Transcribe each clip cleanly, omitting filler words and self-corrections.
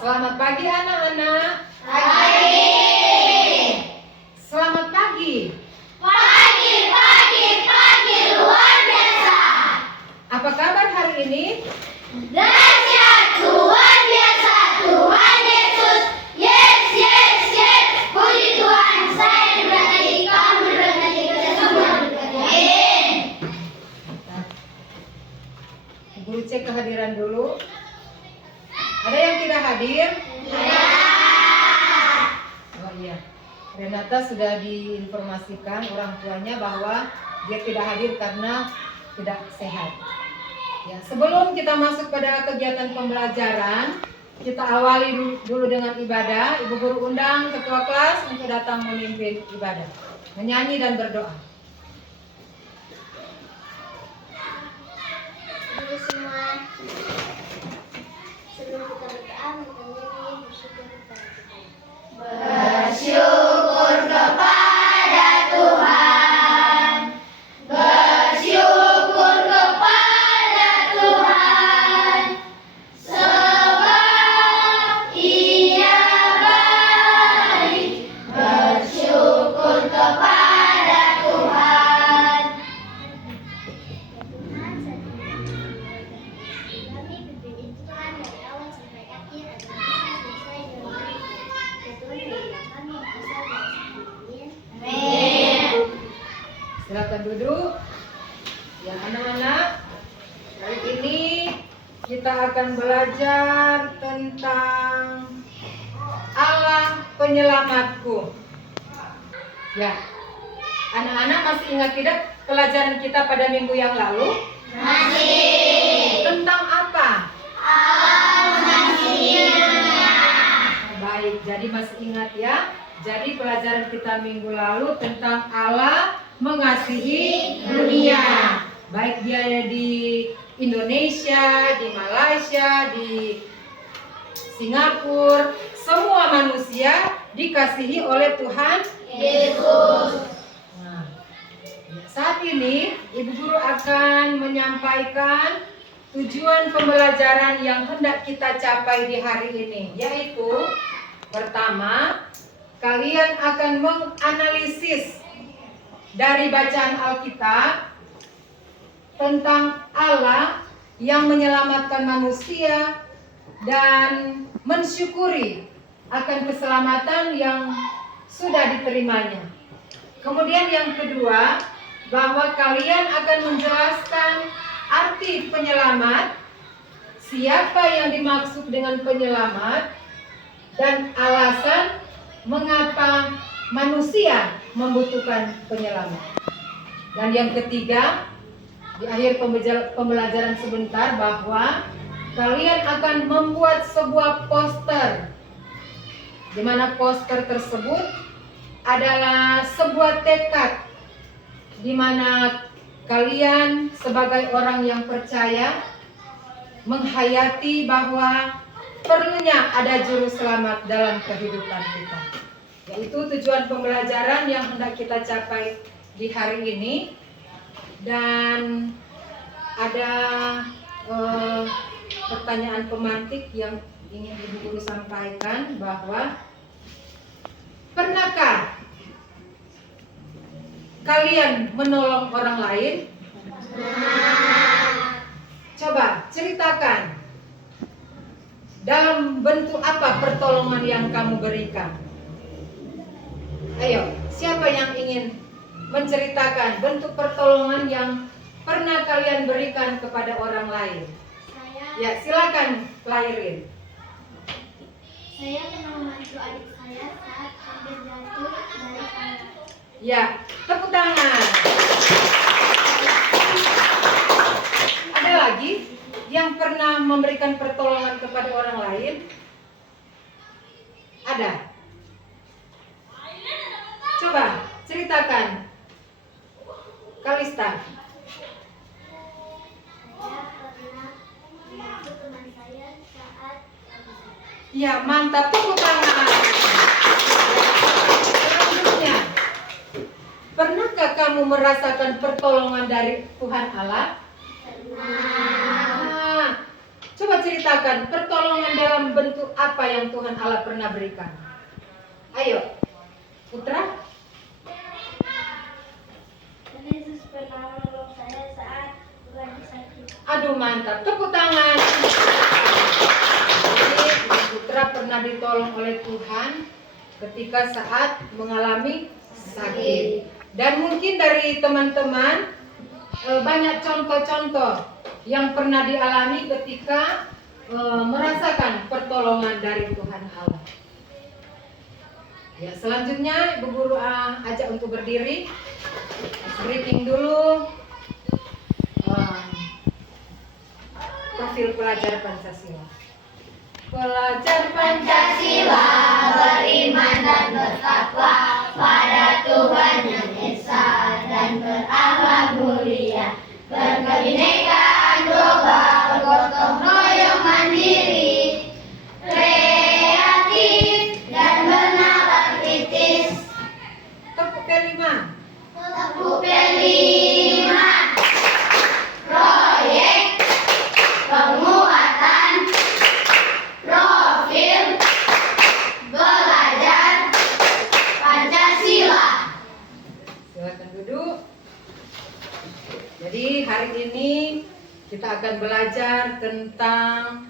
Selamat pagi anak-anak. Pagi. Selamat pagi. Pagi luar biasa. Apa kabar hari ini? Dahsyat luar biasa. Tuhan Yesus. Yes. Puji Tuhan. Saya diberkati, kamu diberkati, kita semua diberkati. Amin. Guru cek kehadiran dulu. Ada yang tidak hadir? Ya. Oh iya. Renata sudah diinformasikan orang tuanya bahwa dia tidak hadir karena tidak sehat. Ya, sebelum kita masuk pada kegiatan pembelajaran, kita awali dulu dengan ibadah. Ibu guru undang ketua kelas untuk datang memimpin ibadah, menyanyi dan berdoa. Jadi semua sebelum kita berdoa, kita nyanyi bersyukur kepada Tuhan. Bersyukur kepada Tuhan. Bersyukur kepada Tuhan. Sebab Ia baik. Bersyukur kepada Tuhan. Tuhan kami pimpin itu Tuhan dari awal sampai akhir agar bisa selesai dengan Tuhan berikan kami yang bisa bersama. Amin. Silakan duduk. Ya anak-anak, hari ini kita akan belajar tentang Allah penyelamatku. Ya, anak-anak masih ingat tidak pelajaran kita pada minggu yang lalu? Masih. Tentang apa? Allah mengasihi dunia. Baik, jadi masih ingat ya. Jadi pelajaran kita minggu lalu tentang Allah mengasihi dunia. Baik dia di Indonesia, di Malaysia, di Singapura, semua manusia dikasihi oleh Tuhan Yesus. Nah, saat ini Ibu Guru akan menyampaikan tujuan pembelajaran yang hendak kita capai di hari ini, yaitu pertama, kalian akan menganalisis dari bacaan Alkitab tentang Allah yang menyelamatkan manusia dan mensyukuri akan keselamatan yang sudah diterimanya. Kemudian yang kedua, bahwa kalian akan menjelaskan arti penyelamat, siapa yang dimaksud dengan penyelamat, dan alasan mengapa manusia membutuhkan penyelamat. Dan yang ketiga, di akhir pembelajaran sebentar, bahwa kalian akan membuat sebuah poster, di mana poster tersebut adalah sebuah tekad, di mana kalian sebagai orang yang percaya menghayati bahwa perlunya ada juru selamat dalam kehidupan kita. Yaitu tujuan pembelajaran yang hendak kita capai di hari ini. Dan ada pertanyaan pemantik yang ingin Ibu Guru sampaikan, bahwa pernahkah kalian menolong orang lain? Coba ceritakan, dalam bentuk apa pertolongan yang kamu berikan? Ayo, siapa yang ingin menceritakan bentuk pertolongan yang pernah kalian berikan kepada orang lain? Ya, silakan lahirin. Saya pernah membantu adik saya saat hampir jatuh dari tangga. Ya, tepuk tangan. Ada lagi yang pernah memberikan pertolongan kepada orang lain? Ada? Coba ceritakan, Kalista. Saya pernah membantu teman saya saat Ya, mantap, tepuk tangan. Selanjutnya, pernahkah kamu merasakan pertolongan dari Tuhan Allah? Nah, coba ceritakan pertolongan dalam bentuk apa yang Tuhan Allah pernah berikan? Ayo, Putra. Yesus pernah menolong saya saat lagi sakit. Aduh, mantap. Tepuk tangan. Jadi, Putra pernah ditolong oleh Tuhan ketika saat mengalami sakit. Dan mungkin dari teman-teman banyak contoh-contoh yang pernah dialami ketika merasakan pertolongan dari Tuhan Allah. Ya, selanjutnya Ibu Guru ajak untuk berdiri. Briefing dulu profil pelajar Pancasila. Pelajar Pancasila Beriman dan bertakwa pada Tuhan yang Esa dan berakhlak mulia, berkebinekaan global, gotong royong mandiri, kreatif dan bernalar kritis. Tepuk kelima. Tepuk kelima. Proyek penguatan profil belajar Pancasila. Silakan duduk. Jadi hari ini kita akan belajar tentang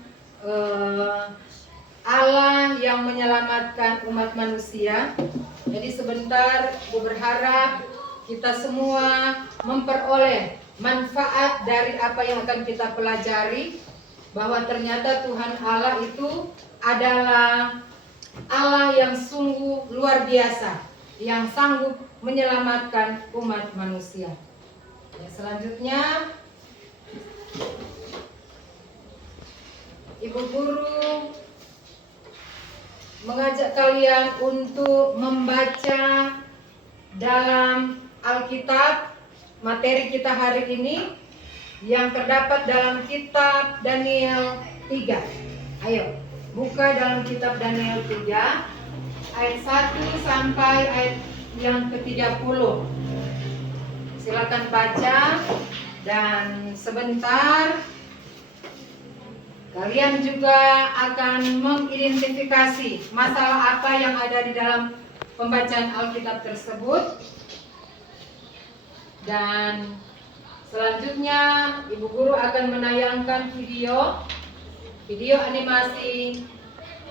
Allah yang menyelamatkan umat manusia. Jadi sebentar Bu berharap kita semua memperoleh manfaat dari apa yang akan kita pelajari, bahwa ternyata Tuhan Allah itu adalah Allah yang sungguh luar biasa, yang sanggup menyelamatkan umat manusia. Ya, selanjutnya Ibu Guru mengajak kalian untuk membaca dalam Alkitab materi kita hari ini yang terdapat dalam kitab Daniel 3. Ayo, buka dalam kitab Daniel 3 ayat 1 sampai ayat yang ke-30. Silakan baca dan sebentar kalian juga akan mengidentifikasi masalah apa yang ada di dalam pembacaan Alkitab tersebut. Dan selanjutnya Ibu Guru akan menayangkan video animasi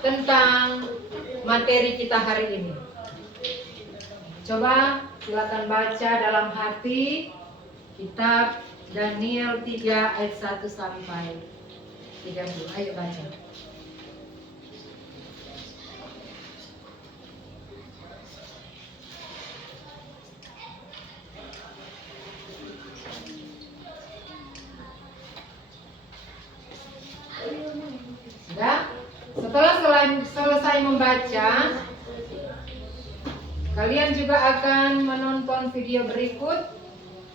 tentang materi kita hari ini. Coba silakan baca dalam hati kitab Daniel 3 ayat 1 sampai 30. Ayo baca. Sudah? Setelah selesai membaca, kalian juga akan menonton video berikut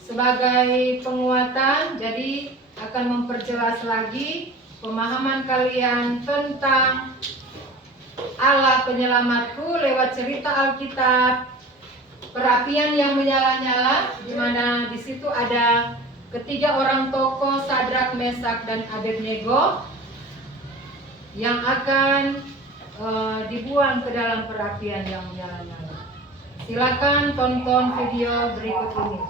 sebagai penguatan. Jadi akan memperjelas lagi pemahaman kalian tentang Allah penyelamatku lewat cerita Alkitab, perapian yang menyala-nyala, di mana di situ ada ketiga orang tokoh, Sadrak, Mesak, dan Abednego, yang akan dibuang ke dalam perapian yang menyala-nyala. Silakan tonton video berikut ini.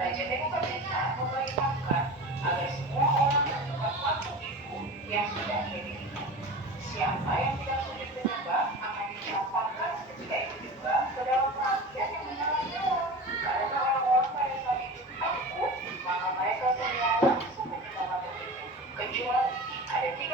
Raja Nebukadnezar memerintahkan agar semua orang yang tepat waktu itu yang sudah ia miliki. Siapa yang tidak sujud menyembah akan dicampakkan ketika itu juga ke dalam perapian yang menyala-nyala. Karena orang-orang pada saat itu takut, maka mereka semua langsung menyembah begitu. Kecuali ada 3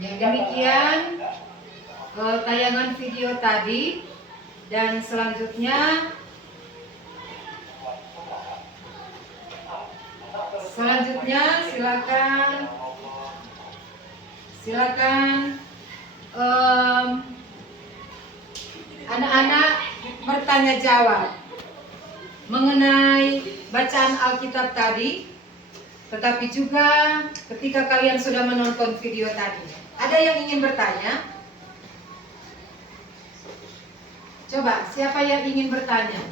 Ya, demikian tayangan video tadi, dan selanjutnya silakan anak-anak bertanya jawab mengenai bacaan Alkitab tadi, tetapi juga ketika kalian sudah menonton video tadi. Ada yang ingin bertanya? Coba, siapa yang ingin bertanya?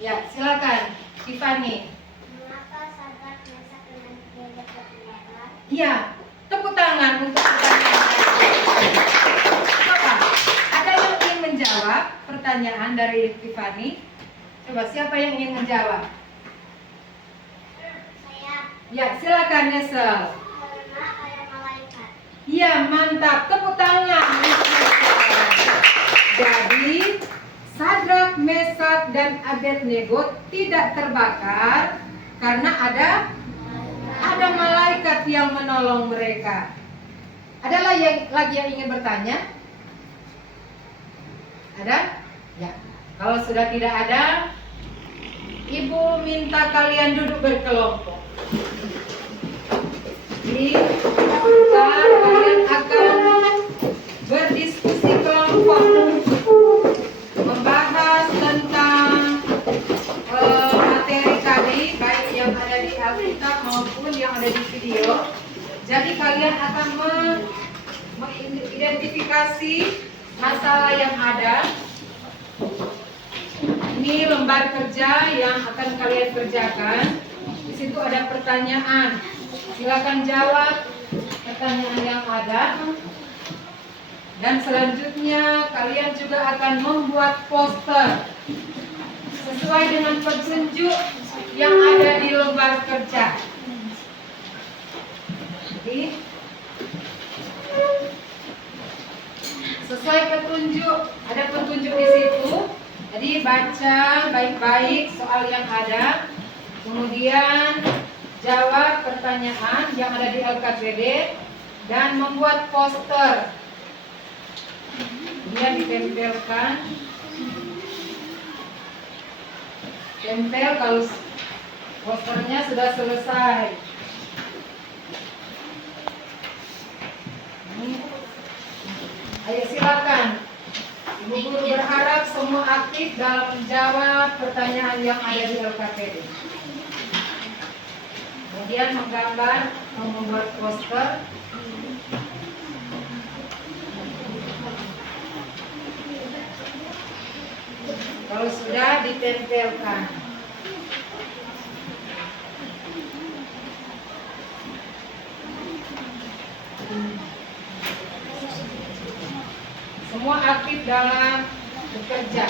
Ya, silakan, Tiffany. Mengapa Sadrak, Mesak, dan Abednego terbakar? Iya, tepuk tangan untuk pertanyaan. Coba, ada yang ingin menjawab pertanyaan dari Tiffany? Coba, siapa yang ingin menjawab? Saya. Ya, silakan Nesel. Karena ada malaikat. Iya, mantap. Tepuk tangan. Jadi, Sadrak, Mesak, dan Abednego tidak terbakar karena ada malaikat yang menolong mereka. Ada lagi yang ingin bertanya? Ada? Ya. Kalau sudah tidak ada, Ibu minta kalian duduk berkelompok. Jadi, kalian akan berdiskusi kelompok, membahas tentang materi tadi, baik yang ada di Alkitab maupun yang ada di video. Jadi kalian akan mengidentifikasi masalah yang ada. Ini lembar kerja yang akan kalian kerjakan. Di situ ada pertanyaan. Silakan jawab pertanyaan yang ada. Dan selanjutnya kalian juga akan membuat poster sesuai dengan petunjuk yang ada di lembar kerja. Jadi sesuai petunjuk, ada petunjuk di situ. Jadi baca baik-baik soal yang ada, kemudian jawab pertanyaan yang ada di LKPD dan membuat poster. Kemudian ditempelkan. Tempel kalau posternya sudah selesai. Ayo silakan. Ibu guru berharap semua aktif dalam menjawab pertanyaan yang ada di LKPD. Kemudian menggambar, membuat poster. Kalau sudah ditempelkan. Semua aktif dalam bekerja.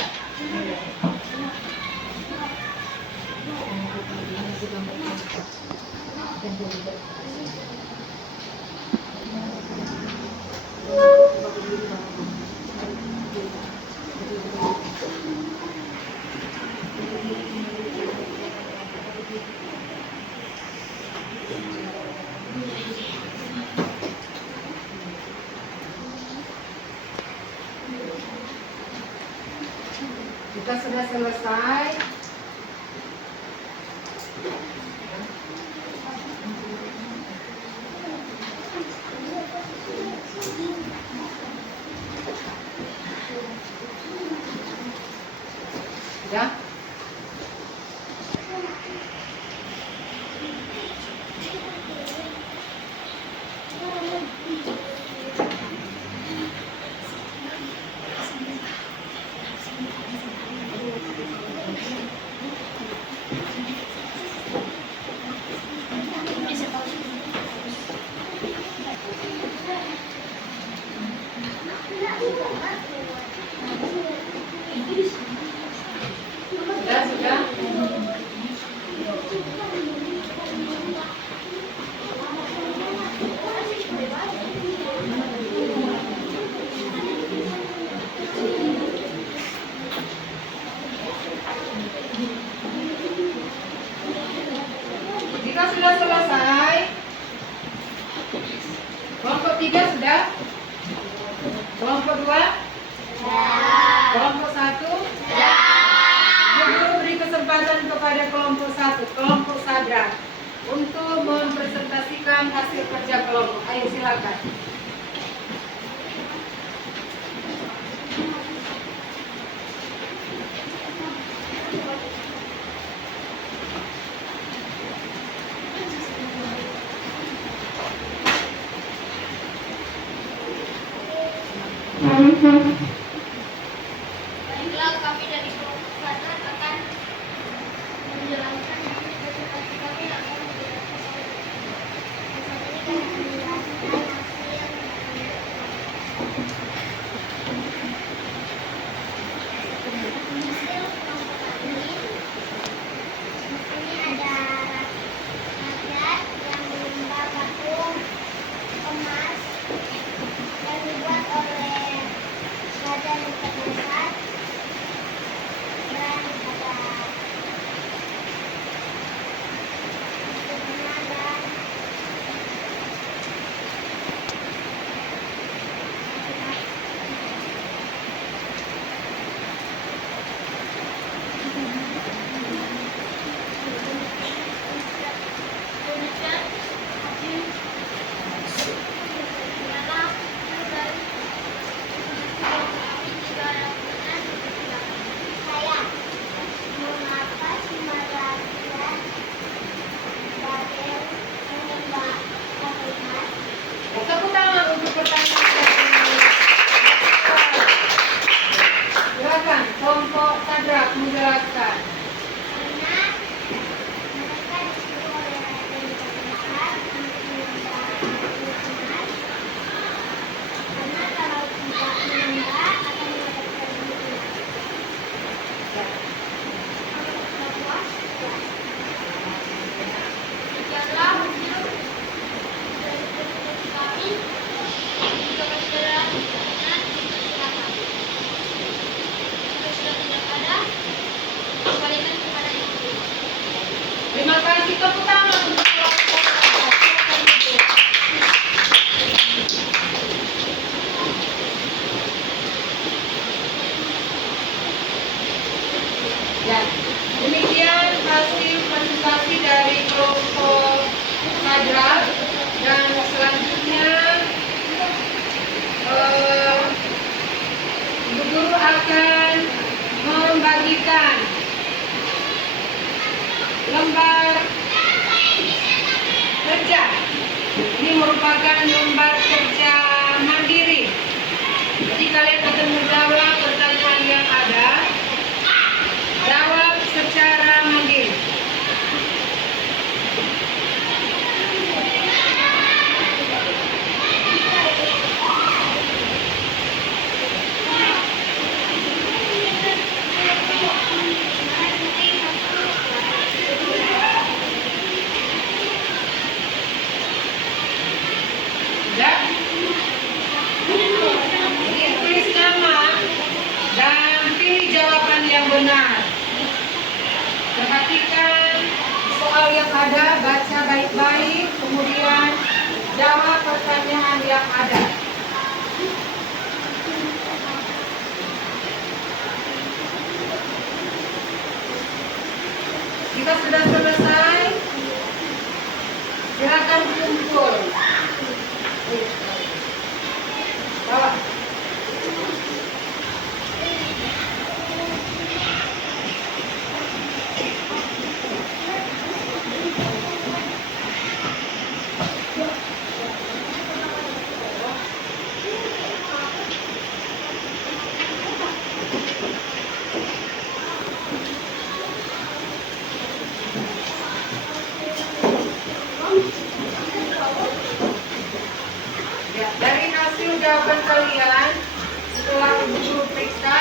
Kita sudah selesai. Sudah? 3 sudah? Kelompok 2? Kelompok 1? Guru beri kesempatan kepada kelompok 1, kelompok Sadra, untuk mempresentasikan hasil kerja kelompok. Ayo silakan. Baiklah, kami dari kelompok Sadra akan menjelaskan hasil presentasi kami yang akan dijelaskan oleh Saat ini kami menjelaskan hasil kelompok kami. Di sini ada rakyat yang berlomba patung emas yang dibuat oleh Badan Internasional dan ada dan saya mengapa Sumatera Badan menembak emas Tepuk tangan untuk pertanyaan. Silakan kelompok Sadra menjelaskan. karena mereka disuruh oleh Raja Internasional untuk menembak emas karena kalau tidak menembak akan mendapatkan hukuman. Demikianlah hasil dari presentasi kami. Jika masih ada pertanyaan, silakan. Jika sudah tidak ada, kembalikan kepada ibu. Terima kasih, tepuk tangan untuk kelompok Sadra. Silakan duduk. Ya, demikian hasil presentasi dari kelompok Sadra, dan selanjutnya Ibu Guru akan membagikan lembar kerja. Ini merupakan lembar kerja mandiri. Jadi kalian akan menjawab pertanyaan yang ada. Jawab secara mandiri. Ya. Jadi tulis nama dan pilih jawaban yang benar. Perhatikan soal yang ada, baca baik-baik, kemudian jawab pertanyaan yang ada. Jika sudah selesai, silakan kumpul. Bawa. Ya, dari hasil jawaban kalian setelah Ibu Guru periksa,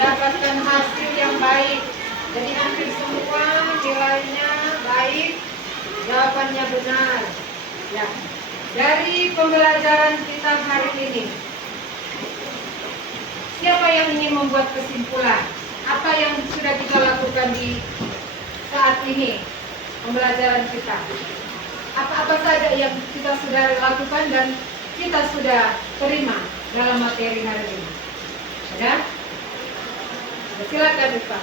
dapatkan hasil yang baik. Jadi hampir semua nilainya baik, jawabannya benar. Ya, dari pembelajaran kita hari ini, siapa yang ingin membuat kesimpulan? Apa yang sudah kita lakukan di saat ini pembelajaran kita? Apa-apa saja yang kita sudah lakukan dan kita sudah terima dalam materi hari ini. Ada? Silakan Pak.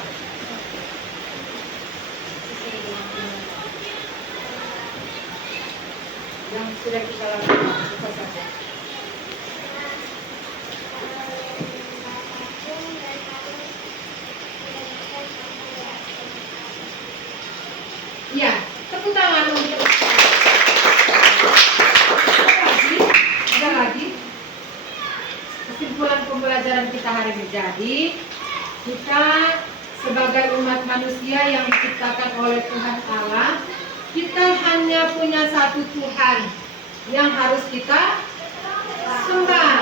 Yang sudah kita lakukan apa saja? Ya, tepuk tangan untuk ada lagi kesimpulan pembelajaran kita hari ini. Jadi kita sebagai umat manusia yang diciptakan oleh Tuhan Allah, kita hanya punya satu Tuhan yang harus kita sembah.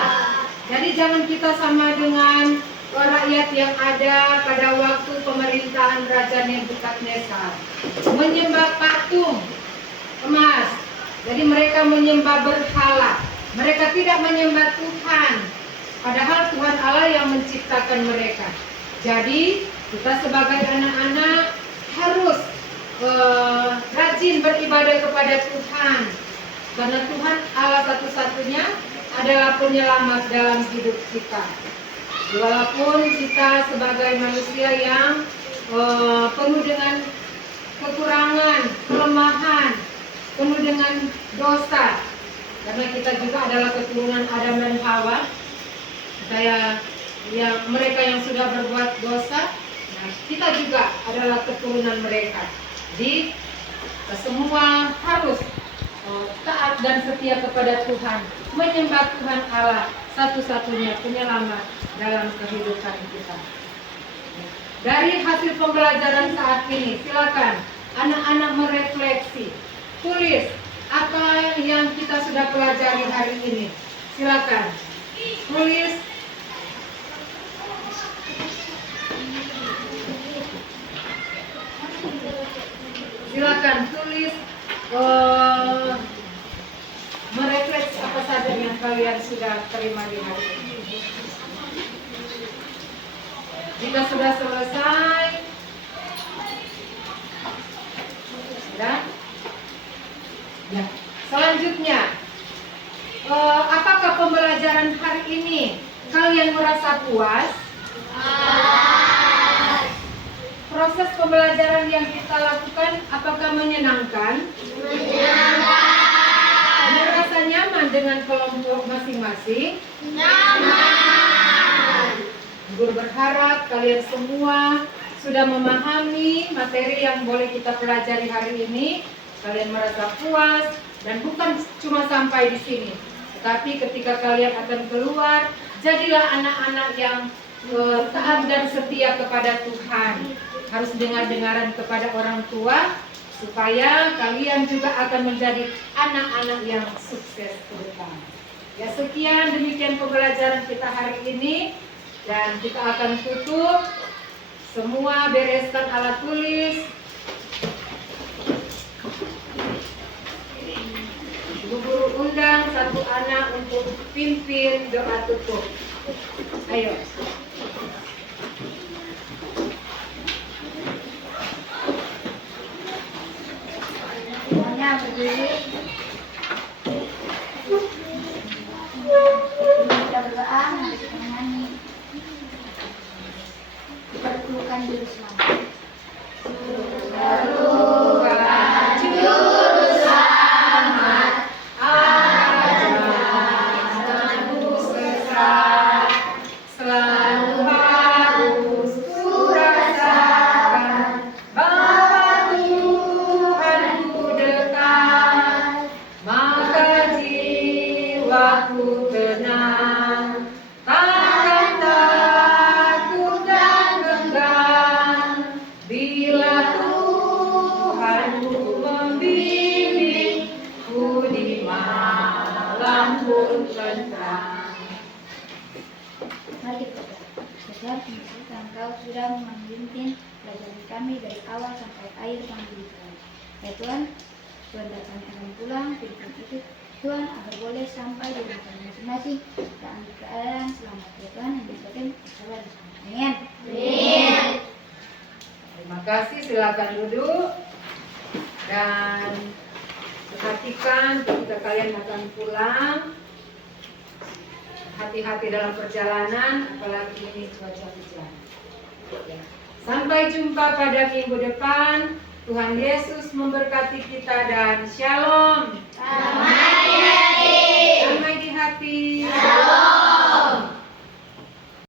Jadi jangan kita sama dengan rakyat yang ada pada waktu pemerintahan Raja Nebukadnezar, menyembah patung emas. Jadi mereka menyembah berhala. Mereka tidak menyembah Tuhan, padahal Tuhan Allah yang menciptakan mereka. Jadi kita sebagai anak-anak harus rajin beribadah kepada Tuhan, karena Tuhan Allah satu-satunya adalah penyelamat dalam hidup kita. Walaupun kita sebagai manusia yang penuh dengan kekurangan, kelemahan, penuh dengan dosa, karena kita juga adalah keturunan Adam dan Hawa, mereka yang sudah berbuat dosa, nah kita juga adalah keturunan mereka. Jadi kita semua harus taat dan setia kepada Tuhan, menyembah Tuhan Allah satu-satunya penyelamat dalam kehidupan kita. Dari hasil pembelajaran saat ini, silakan anak-anak merefleksi, tulis apa yang kita sudah pelajari hari ini. Silakan tulis. Silakan tulis merefleksi apa saja yang kalian sudah terima di hari ini. Jika sudah selesai, sudah? Ya. Selanjutnya, apakah pembelajaran hari ini kalian merasa puas? Proses pembelajaran yang kita lakukan apakah menyenangkan? Menyenangkan. Merasa nyaman dengan kelompok masing-masing? Nyaman. Guru berharap kalian semua sudah memahami materi yang boleh kita pelajari hari ini. Kalian merasa puas dan bukan cuma sampai di sini, tetapi ketika kalian akan keluar, jadilah anak-anak yang taat dan setia kepada Tuhan. Harus dengar-dengaran kepada orang tua, supaya kalian juga akan menjadi anak-anak yang sukses ke depan. Ya, sekian demikian pembelajaran kita hari ini, dan kita akan tutup. Semua bereskan alat tulis. Guru undang satu anak untuk pimpin doa tutup. Ayo. Semuanya berdiri. Kita berdoa, nanti kita menyanyi. Perlukan juru selamat. Perlukan juru selamat, ajaranmu sesat, selalu harus kurasakan bahwa Tuhanku dekat, maka jiwaku tenang, takkan takut dan genggam, bila Tuhanku membimbingku di malam pun tentram. Mari kita berdoa. Tuhan, Engkau sudah memimpin pelajaran kami dari awal sampai akhir pendidikan. Ya Tuhan, Tuhan dan kami akan pulang pimpin itu Tuhan agar boleh sampai di rumah kami masing-masing dan keadaan selamat. Ya Tuhan, yang disebutkan sabar dan selamat. Amin. Amin. Terima kasih, silakan duduk dan perhatikan ketika kalian akan pulang, hati-hati dalam perjalanan, apalagi ini cuaca hujan. Ya. Sampai jumpa pada minggu depan. Tuhan Yesus memberkati kita dan shalom. Damai di hati. Damai di hati. Shalom.